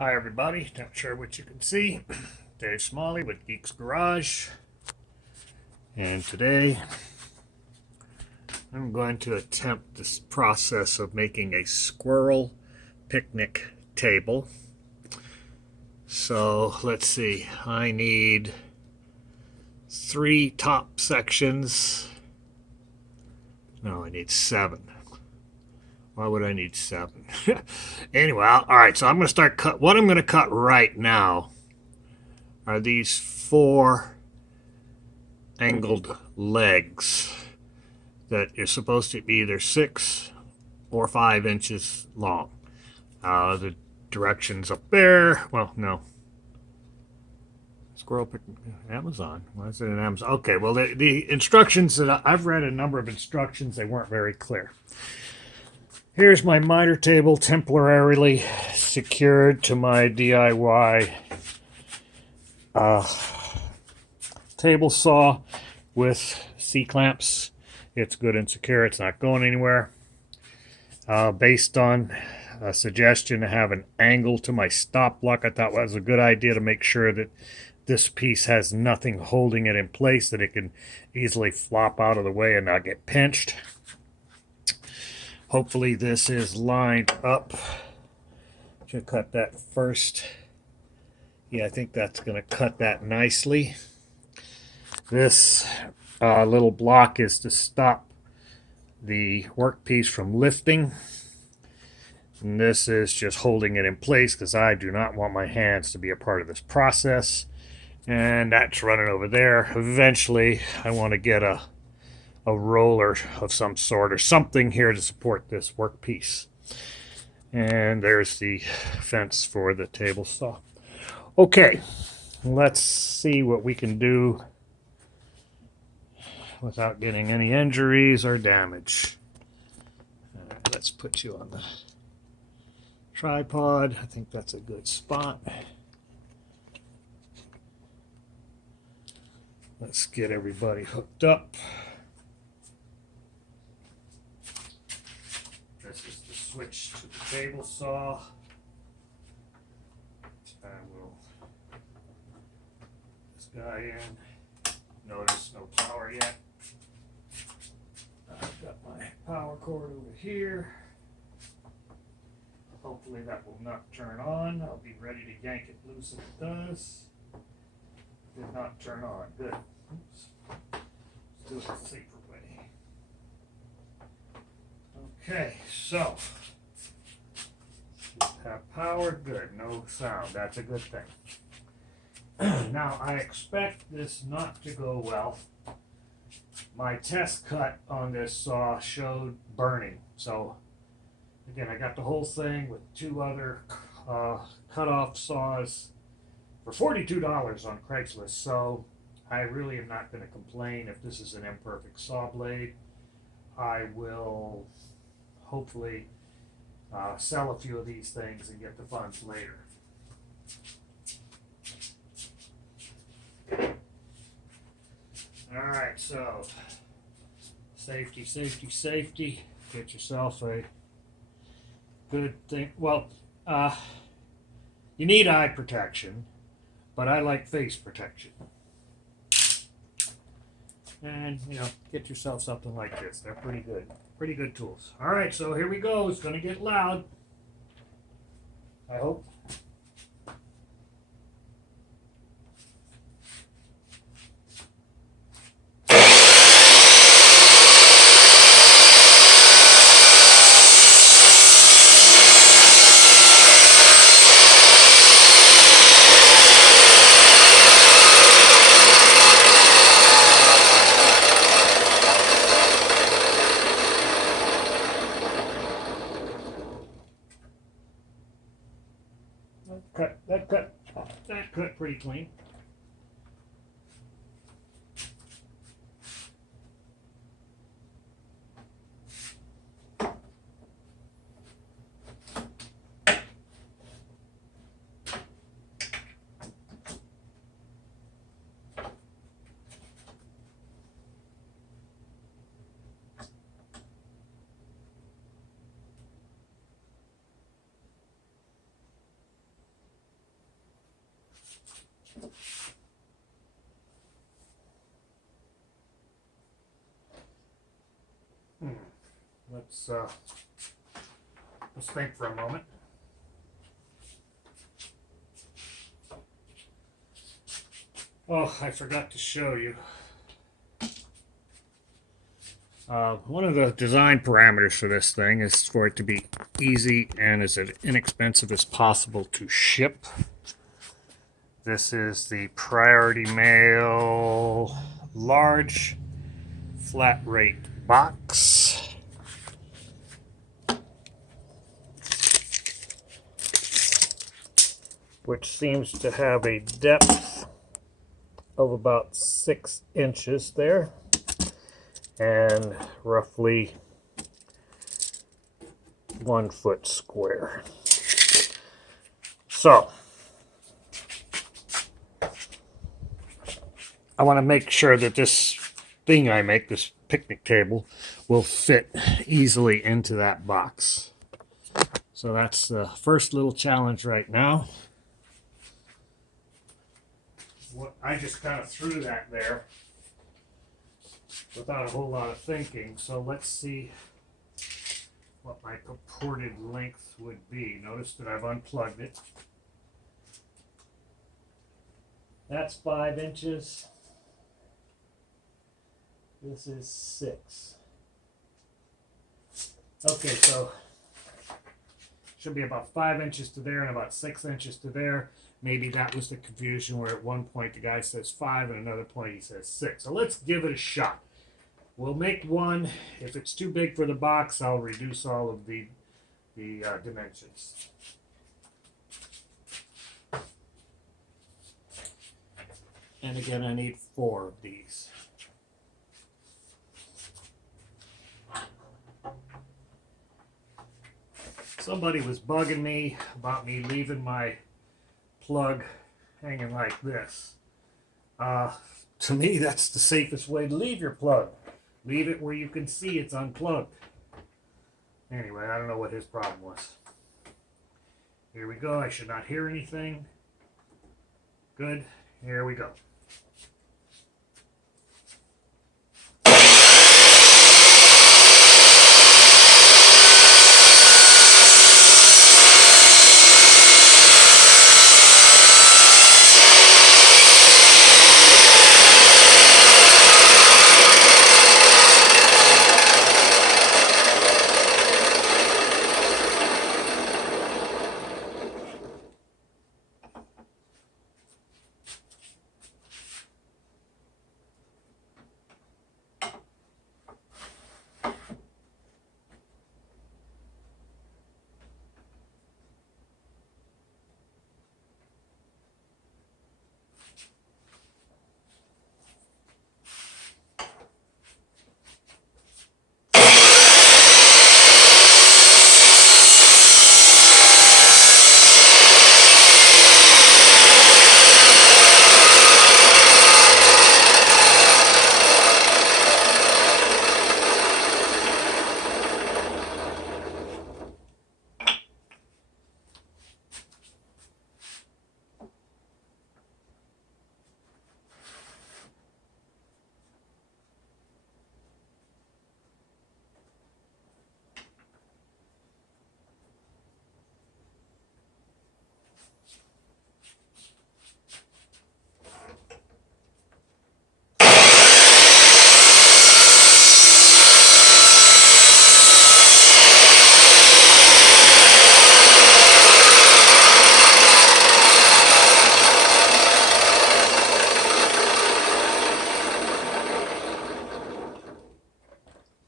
Hi everybody, not sure what you can see. Dave Smalley with Geeks Garage. And today I'm going to attempt this process of making a squirrel picnic table. So let's see, I need 3 top sections. No, I need 7. Why would I need 7? Anyway, all right, so I'm going to start cut. What I'm going to cut right now are these 4 angled legs that are supposed to be either 6 or 5 inches long. The directions up there. Well, no. Squirrel Picnic Amazon. Why is it an Amazon? Okay, well, the instructions that I've read a number of instructions, they weren't very clear. Here's my miter table temporarily secured to my DIY table saw with C-clamps. It's good and secure. It's not going anywhere. Based on a suggestion to have an angle to my stop block, I thought was a good idea to make sure that this piece has nothing holding it in place, that it can easily flop out of the way and not get pinched. Hopefully this is lined up. Should cut that first. Yeah, I think that's going to cut that nicely. This little block is to stop the workpiece from lifting. And this is just holding it in place because I do not want my hands to be a part of this process. And that's running over there. Eventually, I want to get a roller of some sort or something here to support this workpiece. And there's the fence for the table saw. Okay, let's see what we can do without getting any injuries or damage. Let's put you on the tripod. I think that's a good spot. Let's get everybody hooked up. This is the switch to the table saw. I will put this guy in. Notice no power yet. I've got my power cord over here. Hopefully that will not turn on. I'll be ready to yank it loose if it does. Did not turn on. Good. Oops. Let's do it the safer way. Okay, so have power. Good. No sound. That's a good thing. Now I expect this not to go well. My test cut on this saw showed burning. So again, I got the whole thing with 2 other cut-off saws for $42 on Craigslist. So I really am not going to complain if this is an imperfect saw blade. I will hopefully sell a few of these things and get the funds later. All right, so safety, safety, safety. Get yourself a good thing. Well, you need eye protection, but I like face protection. And, get yourself something like this. They're pretty good. Pretty good tools. All right, so here we go. It's going to get loud. I hope. That cut pretty clean. let's think for a moment. Oh, I forgot to show you. One of the design parameters for this thing is for it to be easy and as inexpensive as possible to ship. This is the Priority Mail large flat rate box. Which seems to have a depth of about 6 inches there, and roughly 1 foot square. So, I want to make sure that this thing I make, this picnic table, will fit easily into that box. So that's the first little challenge right now. I just kind of threw that there without a whole lot of thinking. So let's see what my purported length would be. Notice that I've unplugged it. That's 5 inches. This is 6. Okay, so should be about 5 inches to there and about 6 inches to there. Maybe that was the confusion where at one point the guy says 5 and another point he says 6. So let's give it a shot. We'll make one. If it's too big for the box, I'll reduce all of the dimensions. And again, I need 4 of these. Somebody was bugging me about me leaving my plug hanging like this. To me, that's the safest way to leave your plug. Leave it where you can see it's unplugged. Anyway, I don't know what his problem was. Here we go. I should not hear anything. Good. Here we go.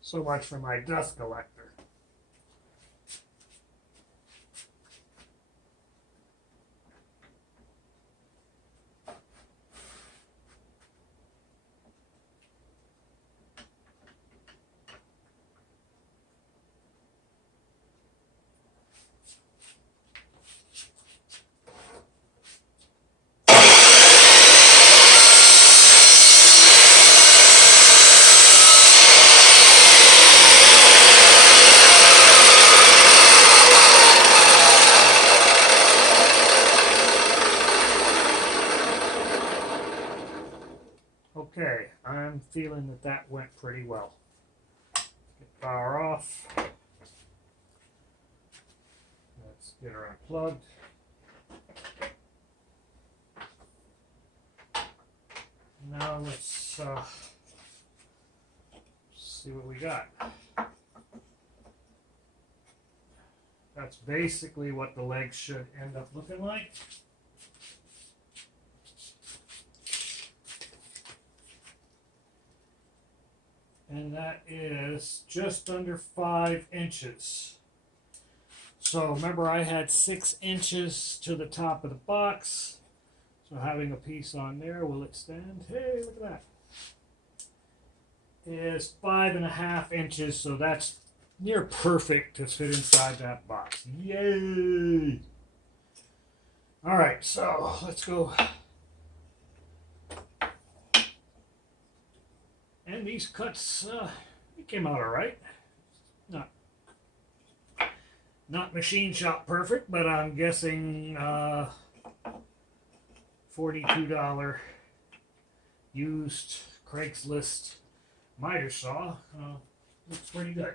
So much for my dust collector. Okay, I'm feeling that that went pretty well. Get power off. Get her unplugged. Now let's see what we got. That's basically what the legs should end up looking like. And that is just under 5 inches. So remember, I had 6 inches to the top of the box. So having a piece on there will extend. Hey, look at that. Is 5.5 inches, so that's near perfect to fit inside that box. Yay! All right, so let's go. And these cuts, they came out all right. Not machine shop perfect, but I'm guessing $42 used Craigslist miter saw looks pretty good.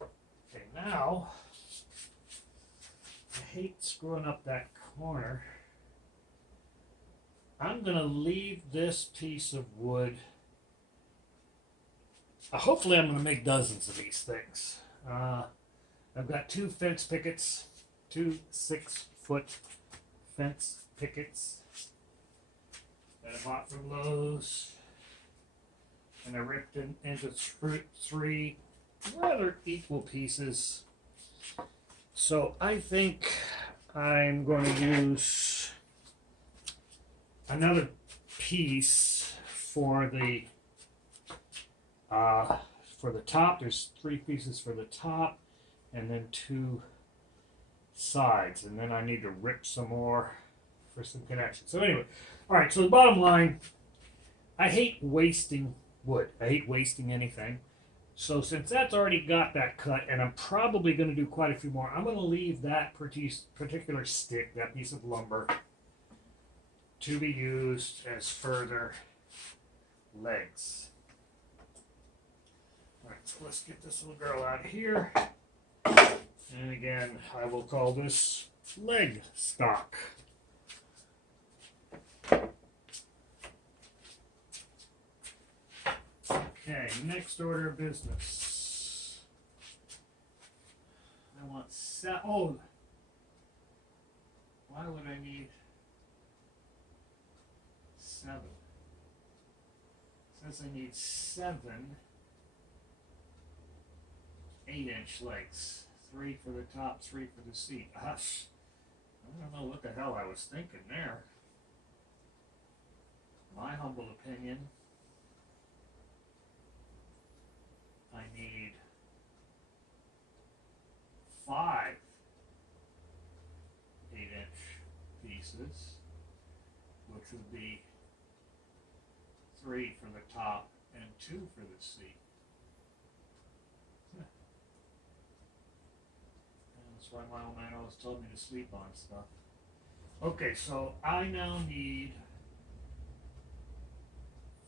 Okay, now I hate screwing up that corner. I'm going to leave this piece of wood. Hopefully I'm going to make dozens of these things. I've got 2 fence pickets, 2 6-foot fence pickets that I bought from Lowe's. And I ripped it into 3 rather equal pieces. So I think I'm going to use another piece for the top. There's 3 pieces for the top, and then 2 sides, and then I need to rip some more for some connections. So anyway, all right. So the bottom line, I hate wasting wood. I hate wasting anything. So since that's already got that cut, and I'm probably going to do quite a few more, I'm going to leave that particular stick, that piece of lumber, to be used as further legs. Alright, so let's get this little girl out of here. And again, I will call this leg stock. Okay, next order of business. I want oh, why would I need 7? Says I need 7 8-inch legs. 3 for the top, 3 for the seat. Gosh, I don't know what the hell I was thinking there. My humble opinion, I need 5 8-inch pieces, which would be 3 for the top and 2 for the seat. That's why my old man always told me to sleep on stuff. Okay, so I now need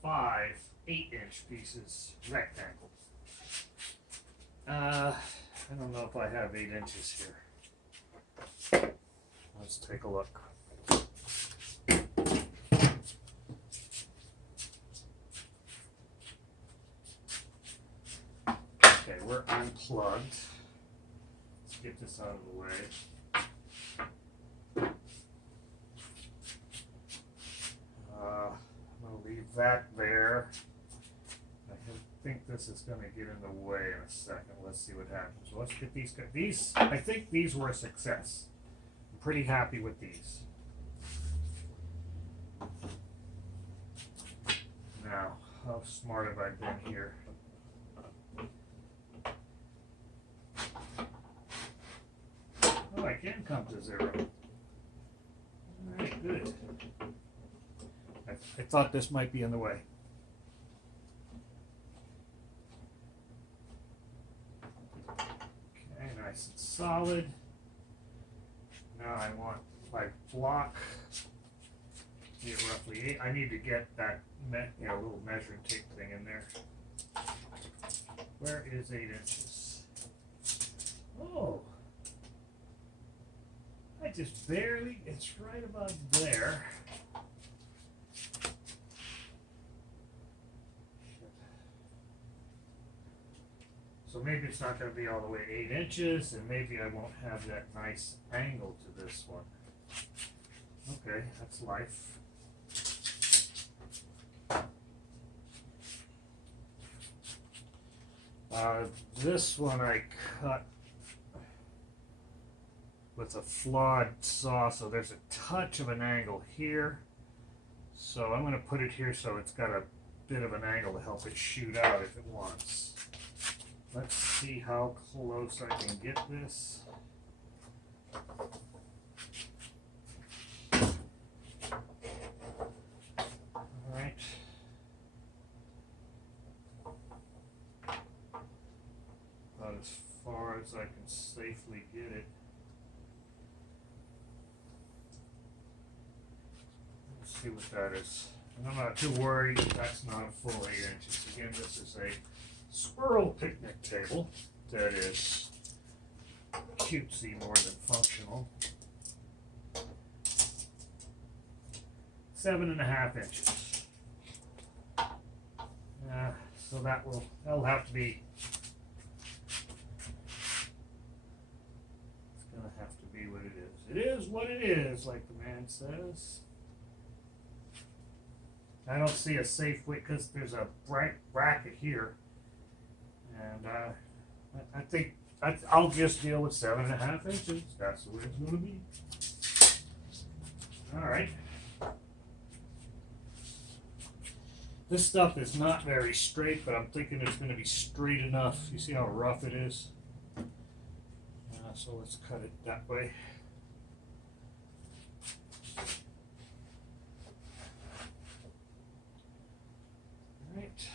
5 8-inch pieces rectangle. I don't know if I have 8 inches here. Let's take a look. Okay, we're unplugged. Let's get this out of the way. I'm going to leave that there. I think this is going to get in the way in a second. Let's see what happens. So let's get these. I think these were a success. I'm pretty happy with these. Now, how smart have I been here? Oh, I can come to 0. Alright, good. I thought this might be in the way. Okay, nice and solid. Now I want my block to get roughly 8. I need to get that little measuring tape thing in there. Where is 8 inches? Oh, just barely, it's right about there. So maybe it's not going to be all the way 8 inches, and maybe I won't have that nice angle to this one. Okay, that's life. This one I cut with a flawed saw, so there's a touch of an angle here. So I'm going to put it here so it's got a bit of an angle to help it shoot out if it wants. Let's see how close I can get this. All right. About as far as I can safely get it. Let's see what that is. And I'm not too worried. That's not a full 8 inches. Again, this is a Squirrel Picnic Table that is cutesy more than functional. 7.5 inches. So that'll have to be. It's gonna have to be what it is. It is what it is, like the man says. I don't see a safe way because there's a bracket here, and I think I'll just deal with 7.5 inches. That's the way it's going to be. All right. This stuff is not very straight, but I'm thinking it's going to be straight enough. You see how rough it is? So let's cut it that way. Right.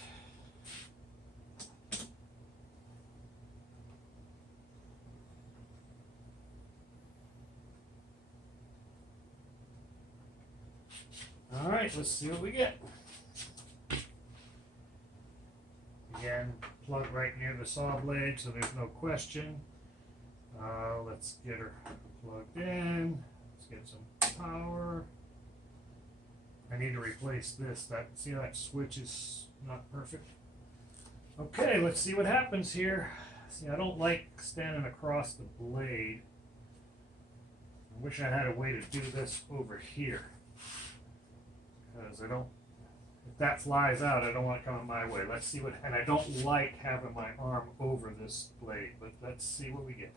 All right, let's see what we get. Again, plug right near the saw blade, so there's no question. Let's get her plugged in. Let's get some power. I need to replace this. See how that switch is not perfect? Okay, let's see what happens here. See, I don't like standing across the blade. I wish I had a way to do this over here. Because if that flies out, I don't want it coming my way. Let's see and I don't like having my arm over this blade, but let's see what we get.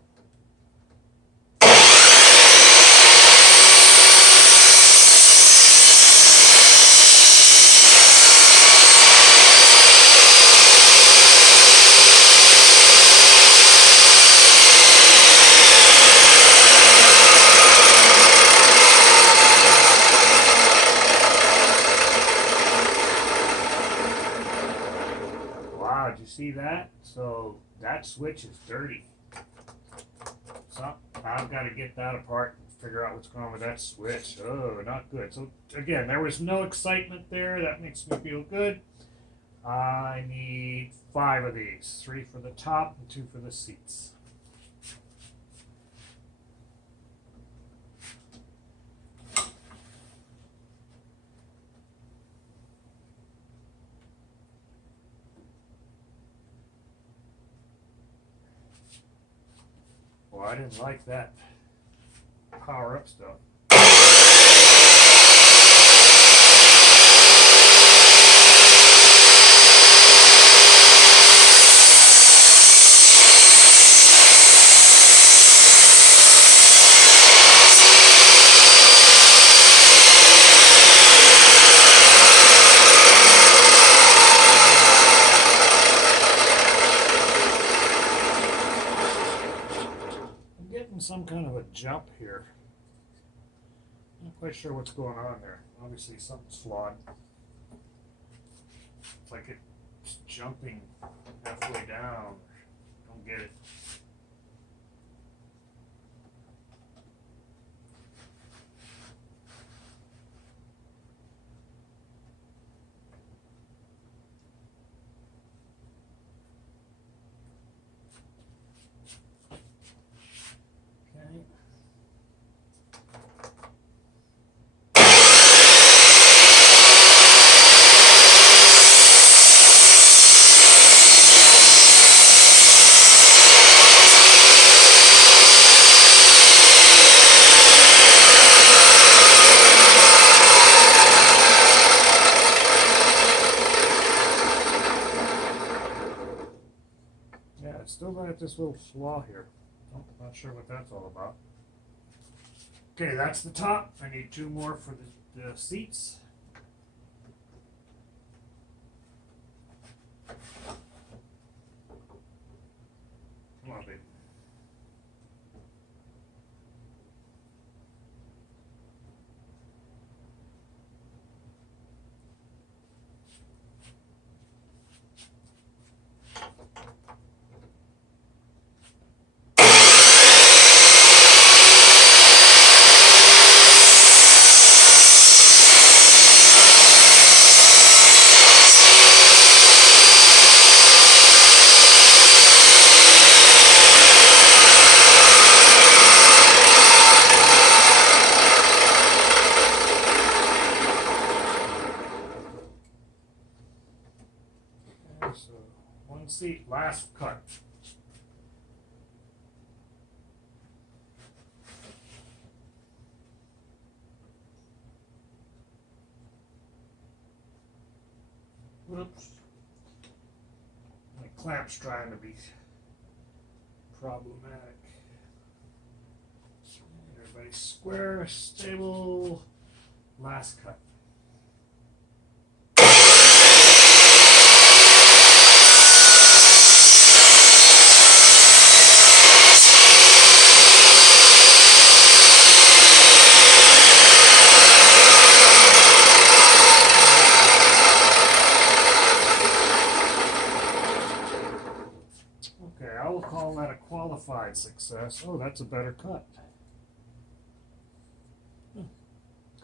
Did you see that? So that switch is dirty. So I've got to get that apart and figure out what's going on with that switch. Oh, not good. So again, there was no excitement there. That makes me feel good. I need 5 of these. 3 for the top and 2 for the seats. Well, I didn't like that power up stuff. Some kind of a jump here. Not quite sure what's going on there. Obviously something's flawed. It's like it's jumping halfway down. Don't get it. this little flaw here. Oh, not sure what that's all about. Okay, that's the top. I need 2 more for the seats. Come on, baby. So 1 seat, last cut. Whoops. My clamp's trying to be problematic. Everybody square, stable, last cut. Okay, I will call that a qualified success. Oh, that's a better cut.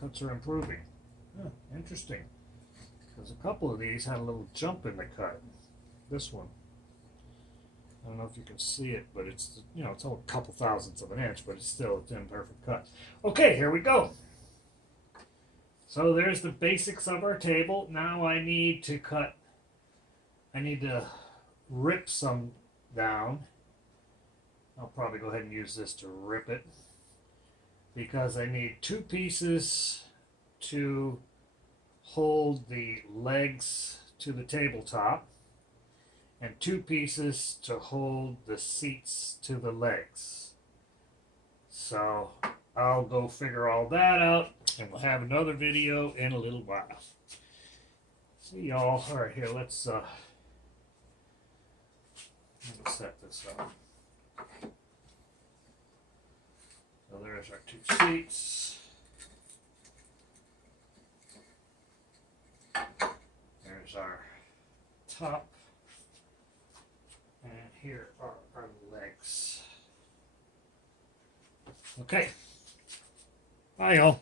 Cuts are improving. Interesting. Because a couple of these had a little jump in the cut. This one, I don't know if you can see it, but it's, you know, it's only a couple thousandths of an inch, but it's still an imperfect cut. Okay, here we go. So there's the basics of our table. Now I need to rip some down. I'll probably go ahead and use this to rip it, because I need 2 pieces to hold the legs to the tabletop and 2 pieces to hold the seats to the legs. So I'll go figure all that out, and we'll have another video in a little while. See y'all. All right, here, let's set this up. So there's our 2 seats. There's our top. And here are our legs. Okay. Bye, y'all.